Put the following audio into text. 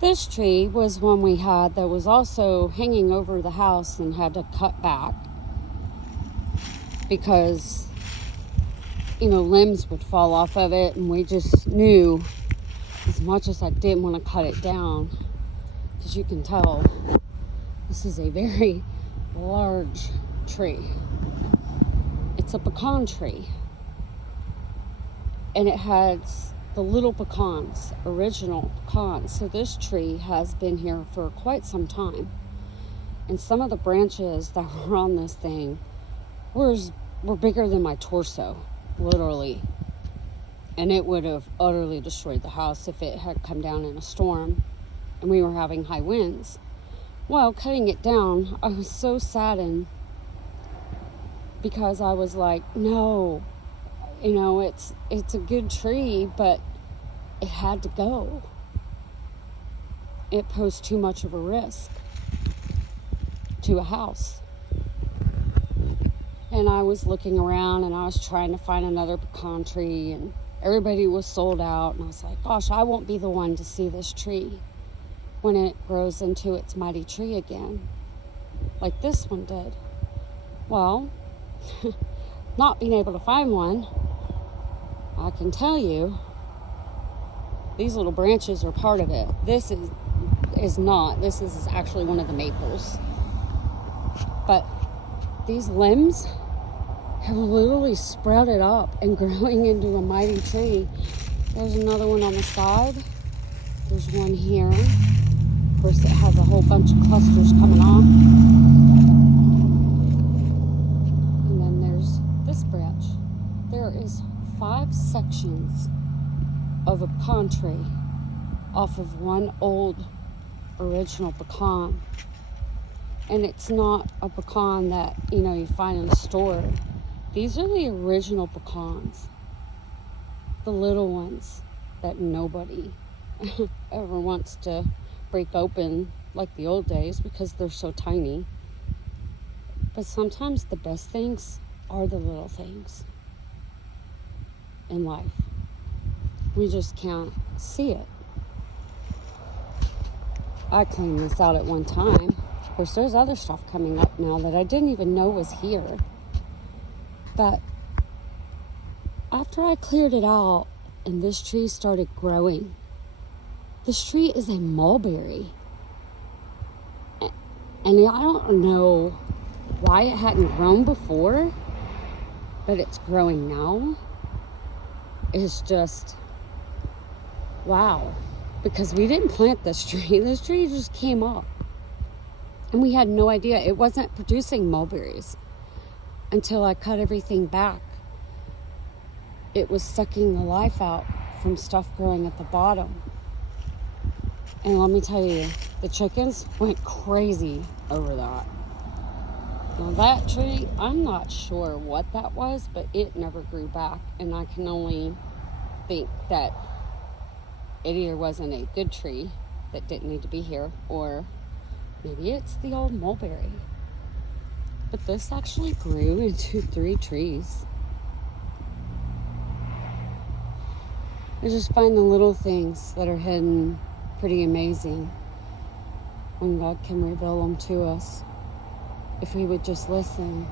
This tree was one we had that was also hanging over the house and had to cut back because, limbs would fall off of it, and we just knew, as much as I didn't want to cut it down, because you can tell this is a very large tree. It's a pecan tree, and it has the little pecans, original pecans. So this tree has been here for quite some time, and some of the branches that were on this thing were bigger than my torso, literally, and it would have utterly destroyed the house if it had come down in a storm and we were having high winds. Well, cutting it down, I was so saddened because I was like, no, it's a good tree, but it had to go. It posed too much of a risk to a house. And I was looking around and I was trying to find another pecan tree, and everybody was sold out. And I was like, gosh, I won't be the one to see this tree when it grows into its mighty tree again, like this one did. Well, not being able to find one, I can tell you, these little branches are part of it. This is not. This is actually one of the maples. But these limbs have literally sprouted up and growing into a mighty tree. There's another one on the side. There's one here. Of course, it has a whole bunch of clusters coming off. And then there's this branch. There is 5 sections of a pecan tree off of one old original pecan. And it's not a pecan that, you find in a store. These are the original pecans. The little ones that nobody ever wants to break open like the old days because they're so tiny. But sometimes the best things are the little things in life. We just can't see it. I cleaned this out at one time. Of course, there's other stuff coming up now that I didn't even know was here. But after I cleared it out and this tree started growing, this tree is a mulberry. And I don't know why it hadn't grown before, but it's growing now. It's just, wow. Because we didn't plant this tree. This tree just came up. And we had no idea. It wasn't producing mulberries until I cut everything back. It was sucking the life out from stuff growing at the bottom. And let me tell you, the chickens went crazy over that. Now that tree, I'm not sure what that was, but it never grew back. And I can only think that it either wasn't a good tree that didn't need to be here, or maybe it's the old mulberry. But this actually grew into 3 trees. I just find the little things that are hidden pretty amazing when God can reveal them to us if we would just listen.